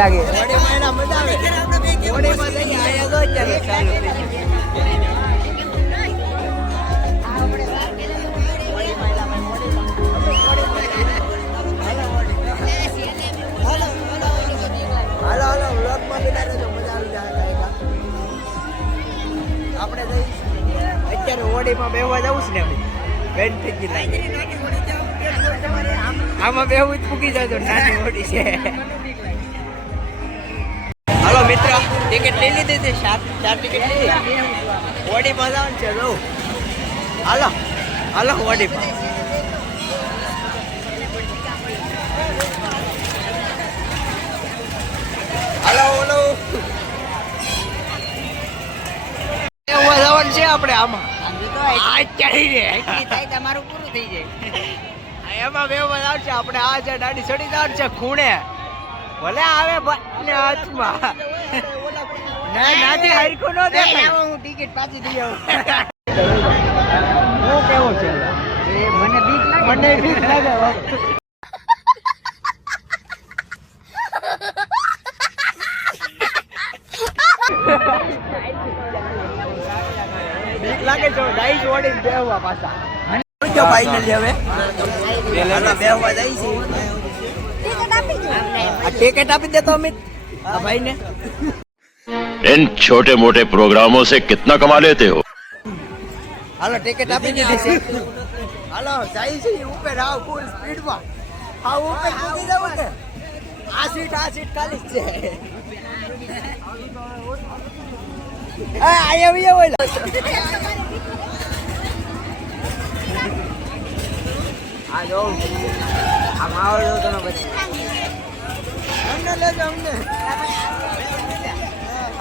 લાગે. હોળીમાં એના મજા આવે. હોળીમાં જઈએ આયા તો અત્યારે ચાલુ થઈ ગયું. હાલો હાલો વ્લોગમાં બિના રહેજો, મજા આવી જાય. આપણે જઈશું અત્યારે હોળીમાં બેહવા જવું છે ને અમે બેન થઈ ગઈ લાગે. આમાં બેહવું જ પૂકી જતો, નાની હોળી છે. હાલો મિત્ર, ટિકિટ લઈ લીધી છે. ચાર ટિકિટ લીધી. હોળીમાં જવાનું છે. જો હાલો હાલો હોળીમાં. હાલો હાલો જવાનું છે આપણે. આમાં તમારું પૂરું થઈ જાય. એમાં વ્યવહાર આવશે. આપણે આ છે દાડી ચડી જવાનું છે ખૂણે. ભલે આવે હાથમાં નાથી હરખું ન દેખાય. હું ટિકિટ પાછી દઈ આવું. હું કેવો છે મને બીક લાગે. મને બીક લાગે. બીક લાગે છે. ડાઈ જોડીને બેહવા પાછા. ફાઇનલી હવે બેહવા જાય છે. ટિકિટ આપી દેતો અમિત આ ભાઈને. इन छोटे मोटे प्रोग्रामों से कितना कमा लेते हो? હાલો ટિકિટ આપી દીધી છે. હાલો જાય છે ઉપર. આવ ફૂલ સ્પીડમાં. આ ઉપર કૂદી જવું ને. આ સીટ ખાલી જ છે. આયા હોય. આ જો આ માહોલ જો તમે બધા. અમને લેજો અમને.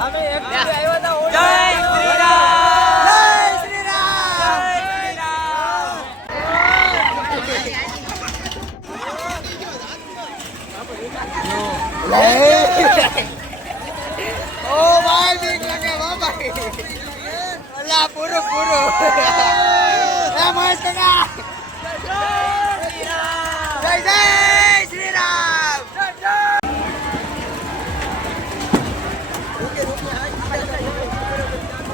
અમે એક આવ્યો તો. જય શ્રી રામ. જય શ્રી રામ. ઓ ભાઈ બીક લાગે ભાઈ. અલા પૂરું એ મસ્ત ના. જય જય શ્રી રામ.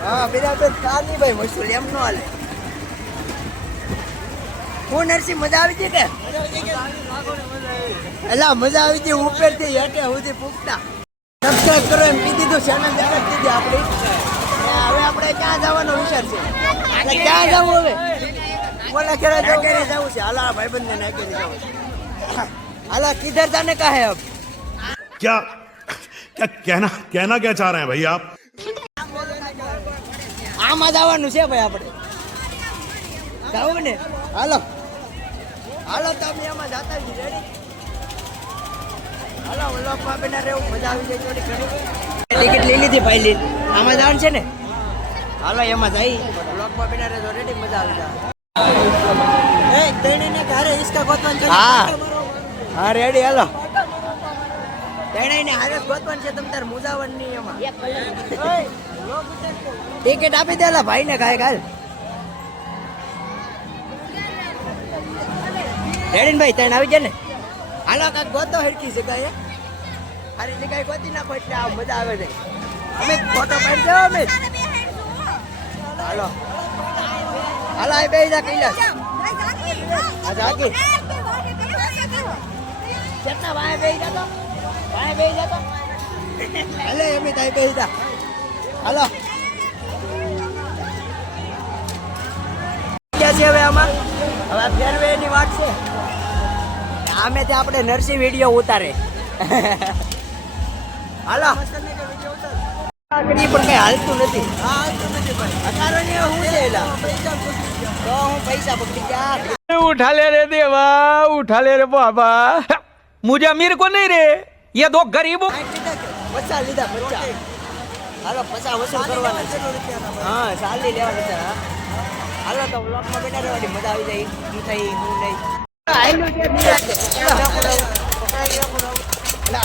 હા બીજા તો ચાલી ભાઈ મસૂલ એમ નો હાલે. હું નરસિંહ મજા આવી ગઈ કે એલા મજા આવી ગઈ. ઉપર થી હેઠે સુધી પૂછતા. સબસ્ક્રાઇબ કરો એમ કીધી તો ચેનલ દેખાડ દીધી આપણી. હવે આપણે ક્યાં જવાનો વિચાર છે? ક્યાં જવું હવે? બોલા ખેરા નાકેરી જવું છે. હાલા ભાઈબંધ ને નાકેરી જવું છે. હાલા કિધર જાને કા હે અબ? क्या क्या कहना क्या चाह रहे हैं भाई आप? આમાં જવાનું છે ભાઈ આપણે. જાવું ને. હાલો હાલો તમે એમાં જાતા જ રેડી. હાલો વ્લોગમાં બેના રહેવું. મજા આવી જાય થોડી ઘણી. ટિકિટ લઈ લીધી ભાઈ લીધી. આમાં જવાનું છે ને. હાલો એમાં જઈ વ્લોગમાં બેના રહેજો. રેડી મજા આવી જાય. એ તેણીને ઘરે ઈસકા ગોતવાનું છે. હા રેડી. હાલો તેણીને હારે ગોતવાનું છે. તમ તાર મુજાવન ની એમાં ટિકિટ આપી દેલા ભાઈ ને કાય કાલ. રેડી ભાઈ તને આવી જાય ને. હાલો કાક ગોતો હરકી જગ્યાએ. હારી જગ્યાએ ગોતી નાખો એટલે આ મજા આવે છે. અમે ફોટો પાડી દેવો અમે. હાલો હાલો આ બે જા કઈલા. આ જાગી કેટલા ભાઈ બે જાતો. ભાઈ બે જાતો. હાલે એમ તાઈ બે જા. હાલો હવે આમાં હવે ફેરવે એની વાત છે. આમે તે આપણે નરસિંહ વિડીયો ઉતારે. હાલો પણ કઈ હાલતું નથી. અત્યારે હું છે એલા તો હું પૈસા પકડી ગયા. उठा ले रे देवा, उठा ले रे बाबा. मुझे अमीर को नहीं रे, ये दो गरीबों. પચાસ લીધા 50. હાલો 50 વસૂલ કરવાના છે. હા ચાલી લેવાના છે. હાલો તો વ્લોગમાં બેઠા રહેવાની મજા આવી જાય. શું થઈ હું નહીં આયલું છે.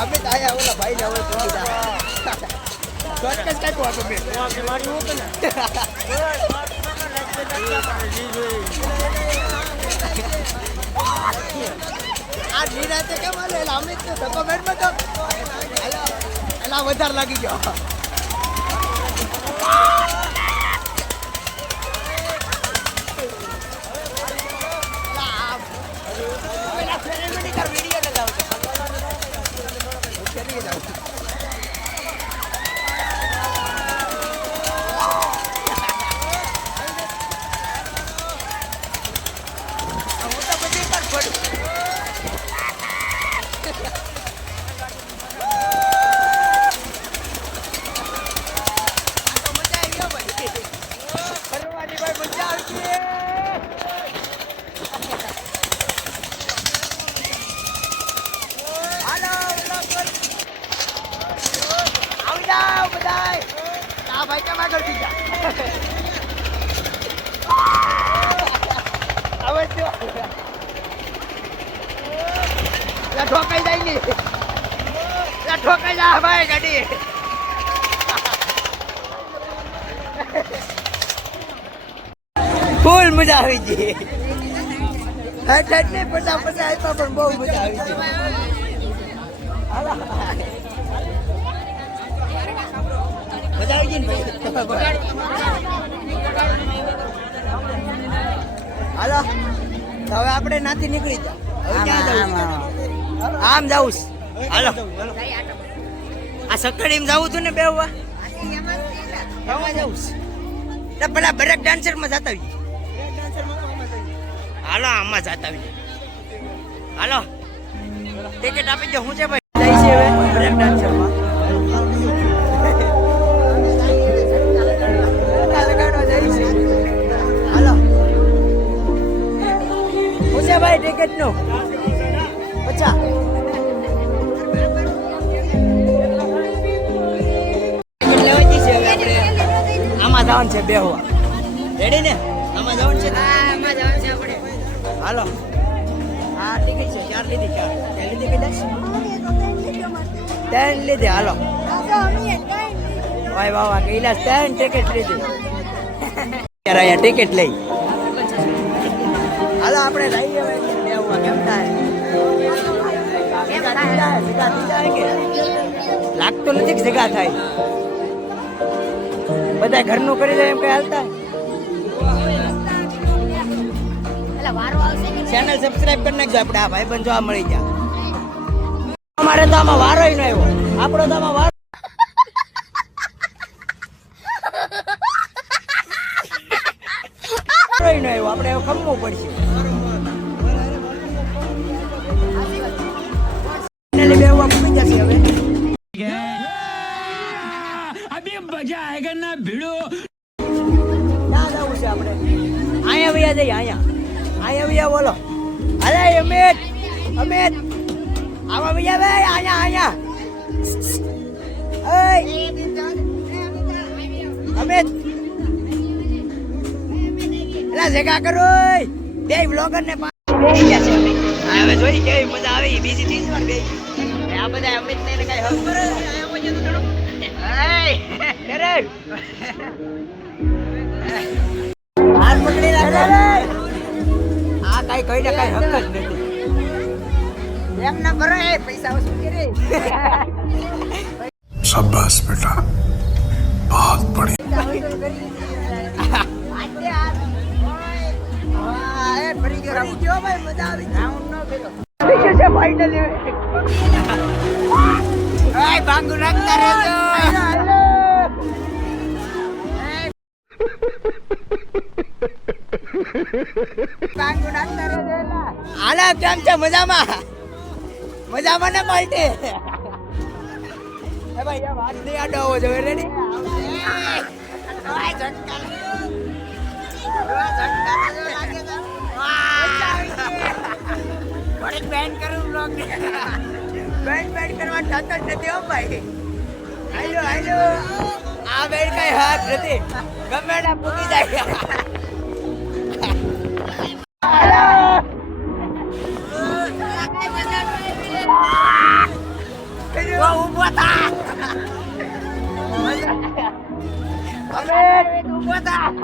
અમે તો આયા ઓલા ભાઈ ને હવે પહોંચી જા. ચોક્કસ કાંઈક વાતો બે મારી હું ને આ નિરાતે કેમ હાલે? અમે તો ધક્કો બેઠમાં તો હાલો તાવ વધારે લાગી ગયો. ઠોકાઈ જાય ની ઠોકાઈ જા ભાઈ ગાડી. ફૂલ મજા આવી ગઈ. હટ ને 50 આપ્યા પણ બહુ મજા આવી ગઈ. મજા આવી ગઈ ને હાલો હવે આપણે નાથી નીકળી જા. હવે ક્યાં જવું? આમ જવું છે. હાલો આ સકડીમાં જવું હતું ને બેહવા એમાં જવું છે. પેલા બ્રેક ડાન્સર માં જતા આવીએ. હાલો આમાં જતા આવીએ. હાલો ટિકિટ આપી દો. શું છે ભાઈ? જઈ છે હવે બ્રેક ડાન્સર માં. હાલો શું છે ભાઈ ટિકિટ નું? 50. આમાં જવાનું છે બેહવા. રેડી ને? આમાં જવાનું છે. આપણે હાલો આ ટિકિટ છે 4 લીધી. 4 લીધી કદાચ 3 લીધી. હાલો ભાઈ બાબા કૈલાસ 3 ટિકિટ લીધી. અહીંયા ટિકિટ લઈ. હાલો આપણે લઈએ બેહવા. કેમ થાય? લાગતું નથી કે જગા થાય. બધા ઘરનું કરી જાય એમ કઈ હાલતા. ચેનલ સબસ્ક્રાઇબ કરી નાખજો. આપણે આ ભાઈ બંધ જોવા મળી જાય. અમારે તો આમાં વારો ન આવ્યો. આપણો તો આમાં વારો ન આવ્યો. આપણે ખમવું પડશે. બેહવા મૂકી જશે હવે. અભી મજા આયેગા ના ભીડો. ના જવું છે આપણે. અહીંયા વયા જઈએ. અહીંયા વયા બોલો. અરે અમિત આવા વયા બે. અહીંયા અમિત એલા જગા કરો. બે બ્લોગર ને હવે જોઈ કેવી મજા આવી. બીજી 30 વાર ગઈ. આ બધા અમિત ને કઈ હક કરે. હાથ પકડી રાખે. આ કઈ કઈ ને કઈ હક જ નથી. એમ ના કરો. પૈસા વસૂલ કરે. शाबाश बेटा बहुत बढ़िया. ભાંગુ નાખતા રહેજો. હાલો કેમ છે? મજામાં ને પાર્ટી? ભાઈ આ વાત નહીં આડો હોવો જોઈએ. રેડી? બેન કરું બ્લોગ ને. બેન કરવા થતો જ નથી હો ભાઈ. હાલો આ બેન કઈ હાથ નથી. ગમે ના પૂકી જાય. ઉભો થા.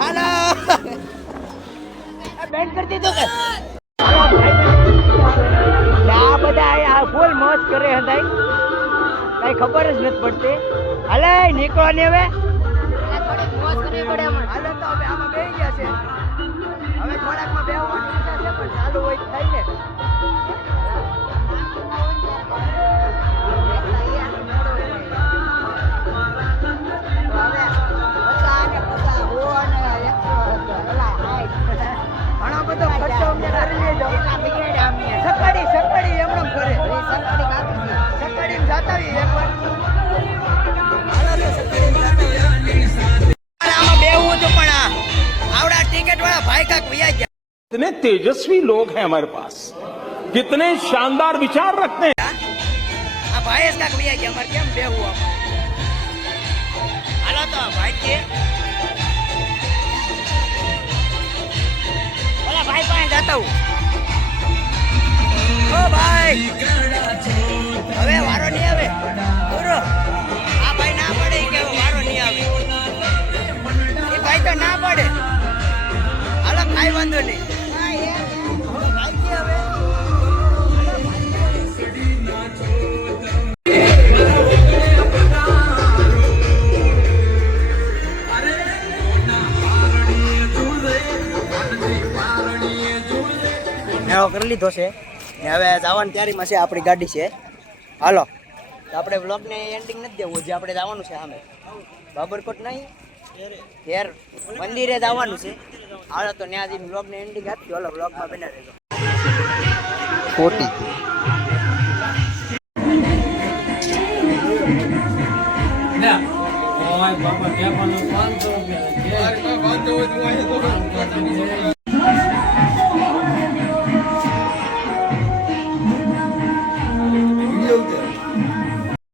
હાલો બેન કરી દીધું કે આ બધા ફૂલ મોજ કરે હતા. કઈ ખબર જ નથી પડતી. હાલે નીકળો ને હવે. હાલો તો હવે આમાં બેસી ગયા છે. હવે થોડાકમાં બેસવાની ઈચ્છા છે પણ ચાલુ હોય તો થાય ને. ઘણો બધો ખર્ચો અમને કરી લેજો. સકડી એમણે કરે. સકડી જાતા આવીએ એકવાર. હાલો તો સકડી જાતા આવીએ. આમાં બેહવું હતું પણ આવડા ટિકિટ વાળા ભાઈ કાક વયા ગયા. कितने तेजस्वी लोग हैं हमारे पास, कितने शानदार विचार रखते हैं. આ ભાઈ જ કાક વયા ગયા. અમારે કેમ બેહવું આમાં? હાલો તો ભાઈ કે ઓલા ભાઈ પાસે જાતા હું. ઓ ભાઈ હવે વારો નહીં આવે. પૂરો આ ભાઈ ના પડે કે હવે વારો નહીં આવે. એ ભાઈ તો ના પડે. હાલો કાંઈ વાંધો નહીં. ભાઈ કે હવે મેળો કરી લીધો છે ને હવે જવાની તૈયારીમાં છે. આપણી ગાડી છે. હાલો તો આપણે વ્લોગને એન્ડિંગ નથી દેવું. જે આપણે જવાનું છે સામે બાબરકોટ નહીં ઘેર મંદિરે જવાનું છે. હાલો તો ત્યાં જઈને વ્લોગને એન્ડિંગ આપજો. હાલો વ્લોગમાં બના રહેજો. ખોટી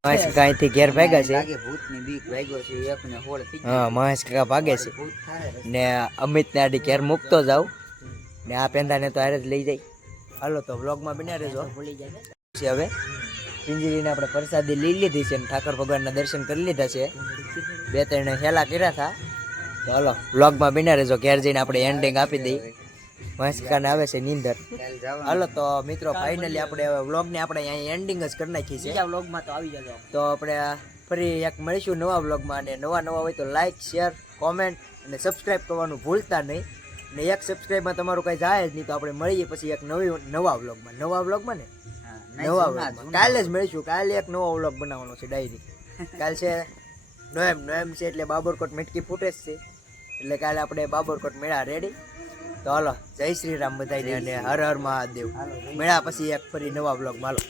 મહેશ કાકા અહીંથી ઘેર ભાગ્યા છે. ભૂતની બીક વાગ્યો છે એકને હોળ થઈ હા મહેશ કાકા ભાગે છે ને અમિત ને આડી ઘેર મૂકતો જાવ ને આ પેંડાને તો હારે જ લઈ જાય. હાલો તો વ્લોગમાં બન્યા રહેજો. ભૂલી જાય હવે પિંજરીને આપણે પ્રસાદી લઈ લીધી છે ને ઠાકર ભગવાનના દર્શન કરી લીધા છે. 2-3 હેલા કર્યા હતા. તો હાલો વ્લોગમાં બન્યા રહેજો. ઘેર જઈને આપણે એન્ડિંગ આપી દઈએ. મહેશ કાકાને આવે છે નીંદર. હાલો તો મિત્રો ફાઇનલી આપણે હવે વ્લોગને આપણે અહીં એન્ડિંગ જ કરી નાખી છે. બીજા વ્લોગમાં તો આવી જજો. તો આપણે ફરી એક મળીશું નવા વ્લોગમાં. અને નવા હોય તો લાઇક શેર કોમેન્ટ અને સબસ્ક્રાઈબ કરવાનું ભૂલતા નહીં. ને એક સબસ્ક્રાઈબમાં તમારું કઈ જાય જ નહીં. તો આપણે મળીએ પછી એક નવા વ્લોગમાં ને નવા વ્લોગમાં કાલે જ મળીશું. કાલે એક નવો વ્લોગ બનાવવાનો છે. ડાયરી કાલ છે નોએમ છે એટલે બાબરકોટ મટકી ફૂટે જ છે. એટલે કાલે આપણે બાબરકોટ મેળા રેડી. તો હાલો જય શ્રી રામ બધાને અને હર હર મહાદેવ. મેળા પછી એક ફરી નવા વ્લોગ માલો.